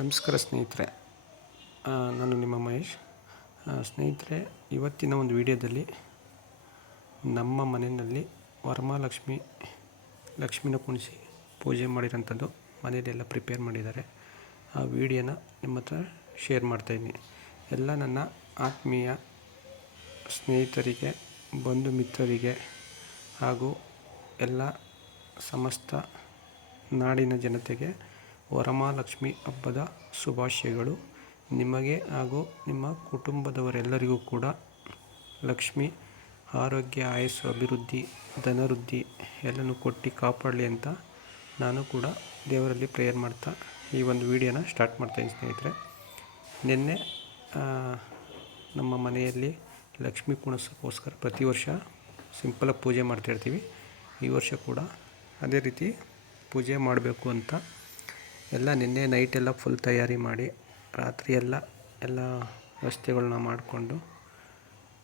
ನಮಸ್ಕಾರ ಸ್ನೇಹಿತರೆ. ನಾನು ನಿಮ್ಮ ಮಹೇಶ್. ಸ್ನೇಹಿತರೆ, ಇವತ್ತಿನ ಒಂದು ವಿಡಿಯೋದಲ್ಲಿ ನಮ್ಮ ಮನೆಯಲ್ಲಿ ವರಮಹಾಲಕ್ಷ್ಮಿ, ಲಕ್ಷ್ಮಿನ ಕುಣಿಸಿ ಪೂಜೆ ಮಾಡಿರೋಂಥದ್ದು ಮನೆಯಲ್ಲೆಲ್ಲ ಪ್ರಿಪೇರ್ ಮಾಡಿದ್ದಾರೆ. ಆ ವಿಡಿಯೋನ ನಿಮ್ಮ ಹತ್ರ ಶೇರ್ ಮಾಡ್ತಾಯಿದ್ದೀನಿ ಎಲ್ಲ ನನ್ನ ಆತ್ಮೀಯ ಸ್ನೇಹಿತರಿಗೆ, ಬಂಧು ಮಿತ್ರರಿಗೆ ಹಾಗೂ ಎಲ್ಲ ಸಮಸ್ತ ನಾಡಿನ ಜನತೆಗೆ ವರಮಹಾಲಕ್ಷ್ಮಿ ಹಬ್ಬದ ಶುಭಾಶಯಗಳು. ನಿಮಗೆ ಹಾಗೂ ನಿಮ್ಮ ಕುಟುಂಬದವರೆಲ್ಲರಿಗೂ ಕೂಡ ಲಕ್ಷ್ಮಿ, ಆರೋಗ್ಯ, ಆಯಸ್ಸು, ಅಭಿವೃದ್ಧಿ, ಧನವೃದ್ಧಿ ಎಲ್ಲನೂ ಕೊಟ್ಟು ಕಾಪಾಡಲಿ ಅಂತ ನಾನು ಕೂಡ ದೇವರಲ್ಲಿ ಪ್ರೇಯರ್ ಮಾಡ್ತಾ ಈ ಒಂದು ವಿಡಿಯೋನ ಸ್ಟಾರ್ಟ್ ಮಾಡ್ತಾಯಿದ್ದೀನಿ ಸ್ನೇಹಿತರೆ. ನಿನ್ನೆ ನಮ್ಮ ಮನೆಯಲ್ಲಿ ಲಕ್ಷ್ಮಿ ಕುಣಿಸೋಕ್ಕೋಸ್ಕರ ಪ್ರತಿ ವರ್ಷ ಸಿಂಪಲಾಗಿ ಪೂಜೆ ಮಾಡ್ತಾಯಿರ್ತೀವಿ ಈ ವರ್ಷ ಕೂಡ ಅದೇ ರೀತಿ ಪೂಜೆ ಮಾಡಬೇಕು ಅಂತ ಎಲ್ಲ ನಿನ್ನೆ ನೈಟೆಲ್ಲ ಫುಲ್ ತಯಾರಿ ಮಾಡಿ, ರಾತ್ರಿ ಎಲ್ಲ ಎಲ್ಲ ವ್ಯವಸ್ಥೆಗಳನ್ನ ಮಾಡಿಕೊಂಡು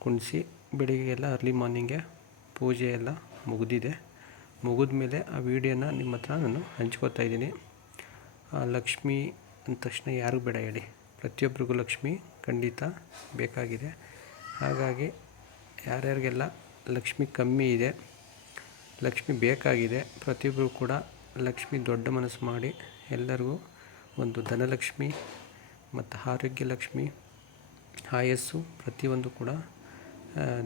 ಕುಣಿಸಿ ಬೆಳಿಗ್ಗೆಲ್ಲ ಅರ್ಲಿ ಮಾರ್ನಿಂಗೆ ಪೂಜೆ ಎಲ್ಲ ಮುಗಿದಿದೆ. ಮುಗಿದ ಮೇಲೆ ಆ ವಿಡಿಯೋನ ನಿಮ್ಮ ಹತ್ರ ನಾನು ಹಂಚ್ಕೋತಾ ಇದ್ದೀನಿ. ಲಕ್ಷ್ಮಿ ಅಂದ ತಕ್ಷಣ ಯಾರಿಗೂ ಬೇಡ ಹೇಳಿ. ಪ್ರತಿಯೊಬ್ಬರಿಗೂ ಲಕ್ಷ್ಮಿ ಖಂಡಿತ ಬೇಕಾಗಿದೆ. ಹಾಗಾಗಿ ಯಾರ್ಯಾರಿಗೆಲ್ಲ ಲಕ್ಷ್ಮಿ ಕಮ್ಮಿ ಇದೆ, ಲಕ್ಷ್ಮಿ ಬೇಕಾಗಿದೆ ಪ್ರತಿಯೊಬ್ಬರು ಕೂಡ ಲಕ್ಷ್ಮಿ ದೊಡ್ಡ ಮನಸ್ಸು ಮಾಡಿ ಎಲ್ಲರಿಗೂ ಒಂದು ಧನಲಕ್ಷ್ಮಿ ಮತ್ತು ಆರೋಗ್ಯ ಲಕ್ಷ್ಮಿ ಆಯಸ್ಸು ಪ್ರತಿಯೊಂದು ಕೂಡ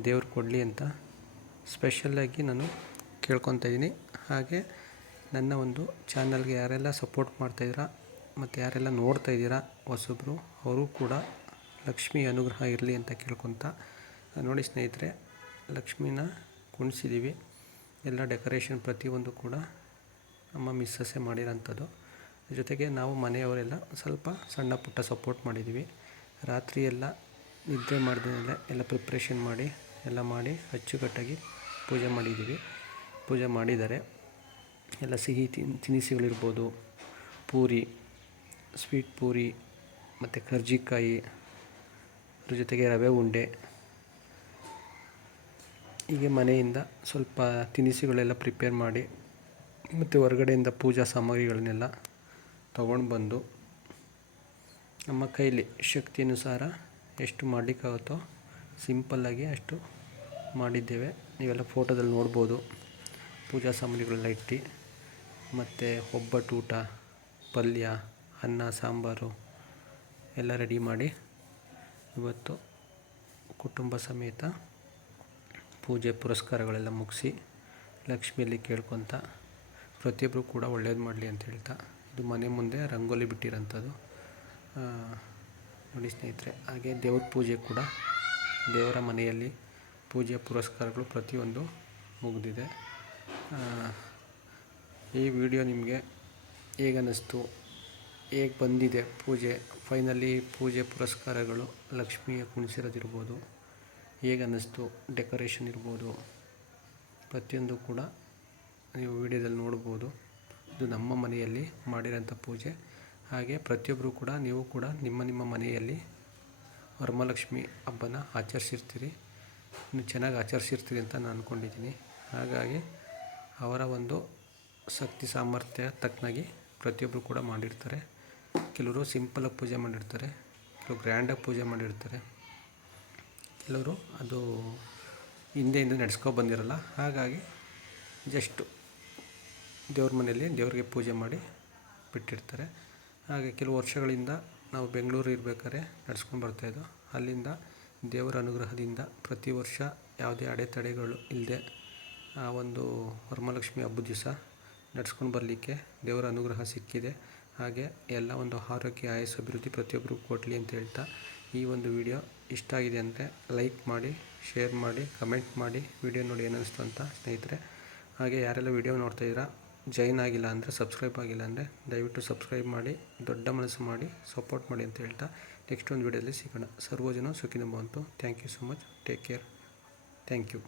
ದೇವ್ರು ಕೊಡಲಿ ಅಂತ ಸ್ಪೆಷಲ್ಲಾಗಿ ನಾನು ಕೇಳ್ಕೊತಾ ಇದ್ದೀನಿ. ಹಾಗೆ ನನ್ನ ಒಂದು ಚಾನಲ್ಗೆ ಯಾರೆಲ್ಲ ಸಪೋರ್ಟ್ ಮಾಡ್ತಾಯಿದ್ದೀರಾ ಮತ್ತು ಯಾರೆಲ್ಲ ನೋಡ್ತಾ ಇದ್ದೀರಾ, ಹೊಸಬ್ರು, ಅವರು ಕೂಡ ಲಕ್ಷ್ಮಿ ಅನುಗ್ರಹ ಇರಲಿ ಅಂತ ಕೇಳ್ಕೊತ ನೋಡಿ ಸ್ನೇಹಿತರೆ, ಲಕ್ಷ್ಮಿನ ಕುಣಿಸಿದ್ದೀವಿ. ಎಲ್ಲ ಡೆಕೋರೇಷನ್ ಪ್ರತಿಯೊಂದು ಕೂಡ ನಮ್ಮ ಮಿಸ್ಸಸ್ಸೇ ಮಾಡಿರೋಂಥದ್ದು. ಜೊತೆಗೆ ನಾವು ಮನೆಯವರೆಲ್ಲ ಸ್ವಲ್ಪ ಸಣ್ಣ ಪುಟ್ಟ ಸಪೋರ್ಟ್ ಮಾಡಿದ್ದೀವಿ ರಾತ್ರಿ ಎಲ್ಲ ನಿದ್ದೆ ಮಾಡಿದ್ಮೇಲೆ ಎಲ್ಲ ಪ್ರಿಪ್ರೇಷನ್ ಮಾಡಿ, ಎಲ್ಲ ಮಾಡಿ ಅಚ್ಚುಕಟ್ಟಾಗಿ ಪೂಜೆ ಮಾಡಿದ್ದೀವಿ ಪೂಜೆ ಮಾಡಿದ್ದಾರೆ ಎಲ್ಲ ಸಿಹಿ ತಿನ್ ತಿನಿಸುಗಳಿರ್ಬೋದು. ಪೂರಿ ಸ್ವೀಟ್ ಪೂರಿ, ಮತ್ತು ಕರ್ಜಿಕಾಯಿ, ಅದ್ರ ಜೊತೆಗೆ ರವೆ ಉಂಡೆ. ಹೀಗೆ ಮನೆಯಿಂದ ಸ್ವಲ್ಪ ತಿನಿಸುಗಳೆಲ್ಲ ಪ್ರಿಪೇರ್ ಮಾಡಿ ಮತ್ತು ಹೊರಗಡೆಯಿಂದ ಪೂಜಾ ಸಾಮಗ್ರಿಗಳನ್ನೆಲ್ಲ ತಗೊಂಡು ಬಂದು ನಮ್ಮ ಕೈಲಿ ಶಕ್ತಿ ಅನುಸಾರ ಎಷ್ಟು ಮಾಡಲಿಕ್ಕಾಗುತ್ತೋ ಸಿಂಪಲ್ಲಾಗಿ ಅಷ್ಟು ಮಾಡಿದ್ದೇವೆ. ನೀವೆಲ್ಲ ಫೋಟೋದಲ್ಲಿ ನೋಡ್ಬೋದು. ಪೂಜಾ ಸಾಮಗ್ರಿಗಳೆಲ್ಲ ಇಟ್ಟು ಮತ್ತು ಒಬ್ಬಟ್ಟು ಊಟ, ಪಲ್ಯ, ಅನ್ನ, ಸಾಂಬಾರು ಎಲ್ಲ ರೆಡಿ ಮಾಡಿ ಇವತ್ತು ಕುಟುಂಬ ಸಮೇತ ಪೂಜೆ ಪುರಸ್ಕಾರಗಳೆಲ್ಲ ಮುಗಿಸಿ ಲಕ್ಷ್ಮಿಯಲ್ಲಿ ಕೇಳ್ಕೊತ ಪ್ರತಿಯೊಬ್ಬರು ಕೂಡ ಒಳ್ಳೇದು ಮಾಡಲಿ ಅಂತ ಹೇಳ್ತಾ ಇದು ಮನೆ ಮುಂದೆ ರಂಗೋಲಿ ಬಿಟ್ಟಿರೋಂಥದ್ದು. ನೋಡಿ ಸ್ನೇಹಿತರೆ, ಹಾಗೆ ದೇವ್ರ ಪೂಜೆ ಕೂಡ ದೇವರ ಮನೆಯಲ್ಲಿ ಪೂಜೆ ಪುರಸ್ಕಾರಗಳು ಪ್ರತಿಯೊಂದು ಮುಗಿದಿದೆ. ಈ ವಿಡಿಯೋ ನಿಮಗೆ ಹೇಗನ್ನಿಸ್ತು? ಹೇಗೆ ಬಂದಿದೆ ಪೂಜೆ? ಫೈನಲಿ ಪೂಜೆ ಪುರಸ್ಕಾರಗಳು ಲಕ್ಷ್ಮಿಯ ಕುಣಿಸಿರೋದಿರ್ಬೋದು. ಹೇಗನ್ನಿಸ್ತು? ಡೆಕೋರೇಷನ್ ಇರ್ಬೋದು. ಪ್ರತಿಯೊಂದು ಕೂಡ ನೀವು ವಿಡಿಯೋದಲ್ಲಿ ನೋಡ್ಬೋದು ಇದು ನಮ್ಮ ಮನೆಯಲ್ಲಿ ಮಾಡಿರೋಂಥ ಪೂಜೆ. ಹಾಗೆ ಪ್ರತಿಯೊಬ್ಬರು ಕೂಡ ನೀವು ಕೂಡ ನಿಮ್ಮ ನಿಮ್ಮ ಮನೆಯಲ್ಲಿ ವರಮಹಾಲಕ್ಷ್ಮಿ ಹಬ್ಬನ ಆಚರಿಸಿರ್ತೀರಿ. ಇನ್ನು ಚೆನ್ನಾಗಿ ಆಚರಿಸಿರ್ತೀರಿ ಅಂತ ನಾನು ಅಂದ್ಕೊಂಡಿದ್ದೀನಿ ಹಾಗಾಗಿ ಅವರ ಒಂದು ಶಕ್ತಿ, ಸಾಮರ್ಥ್ಯ ತಕ್ಕನಾಗಿ ಪ್ರತಿಯೊಬ್ಬರು ಕೂಡ ಮಾಡಿರ್ತಾರೆ. ಕೆಲವರು ಸಿಂಪಲಾಗಿ ಪೂಜೆ ಮಾಡಿರ್ತಾರೆ, ಕೆಲವರು ಗ್ರ್ಯಾಂಡಾಗಿ ಪೂಜೆ ಮಾಡಿರ್ತಾರೆ. ಕೆಲವರು ಅದು ಹಿಂದೆಯಿಂದ ನಡೆಸ್ಕೊ ಬಂದಿರಲ್ಲ. ಹಾಗಾಗಿ ಜಸ್ಟು ದೇವ್ರ ಮನೆಯಲ್ಲಿ ದೇವರಿಗೆ ಪೂಜೆ ಮಾಡಿ ಬಿಟ್ಟಿರ್ತಾರೆ. ಹಾಗೆ ಕೆಲವು ವರ್ಷಗಳಿಂದ ನಾವು ಬೆಂಗಳೂರು ಇರ್ಬೇಕಾದ್ರೆ ನಡ್ಸ್ಕೊಂಡು ಬರ್ತಾಯಿದ್ದೋ ಅಲ್ಲಿಂದ ದೇವರ ಅನುಗ್ರಹದಿಂದ ಪ್ರತಿ ವರ್ಷ ಯಾವುದೇ ಅಡೆತಡೆಗಳು ಇಲ್ಲದೆ ಆ ಒಂದು ವರಮಹಾಲಕ್ಷ್ಮಿ ಹಬ್ಬದ ದಿವಸ ನಡ್ಸ್ಕೊಂಡು ಬರಲಿಕ್ಕೆ ದೇವರ ಅನುಗ್ರಹ ಸಿಕ್ಕಿದೆ. ಹಾಗೆ ಎಲ್ಲ ಒಂದು ಆರೋಗ್ಯ, ಆಯಸ್ಸು, ಅಭಿವೃದ್ಧಿ ಪ್ರತಿಯೊಬ್ಬರಿಗೂ ಕೊಡಲಿ ಅಂತ ಹೇಳ್ತಾ ಈ ಒಂದು ವಿಡಿಯೋ ಇಷ್ಟ ಆಗಿದೆ ಅಂದರೆ ಲೈಕ್ ಮಾಡಿ, ಶೇರ್ ಮಾಡಿ, ಕಮೆಂಟ್ ಮಾಡಿ, ವಿಡಿಯೋ ನೋಡಿ ಏನಿಸ್ತು ಅಂತ ಸ್ನೇಹಿತರೆ. ಹಾಗೆ ಯಾರೆಲ್ಲ ವಿಡಿಯೋ ನೋಡ್ತಾ ಇದ್ದೀರಾ ಜೈನ್ ಆಗಿಲ್ಲ ಅಂದರೆ ಸಬ್ಸ್ಕ್ರೈಬ್ ಆಗಿಲ್ಲ ಅಂದರೆ ದಯವಿಟ್ಟು ಸಬ್ಸ್ಕ್ರೈಬ್ ಮಾಡಿ, ದೊಡ್ಡ ಮನಸ್ಸು ಮಾಡಿ ಸಪೋರ್ಟ್ ಮಾಡಿ ಅಂತ ಹೇಳ್ತಾ ನೆಕ್ಸ್ಟ್ ಒಂದು ವಿಡಿಯೋದಲ್ಲಿ ಸಿಗೋಣ. ಸರ್ವಜನ ಸುಖಿನ ಬಂತು thank you so much take care thank you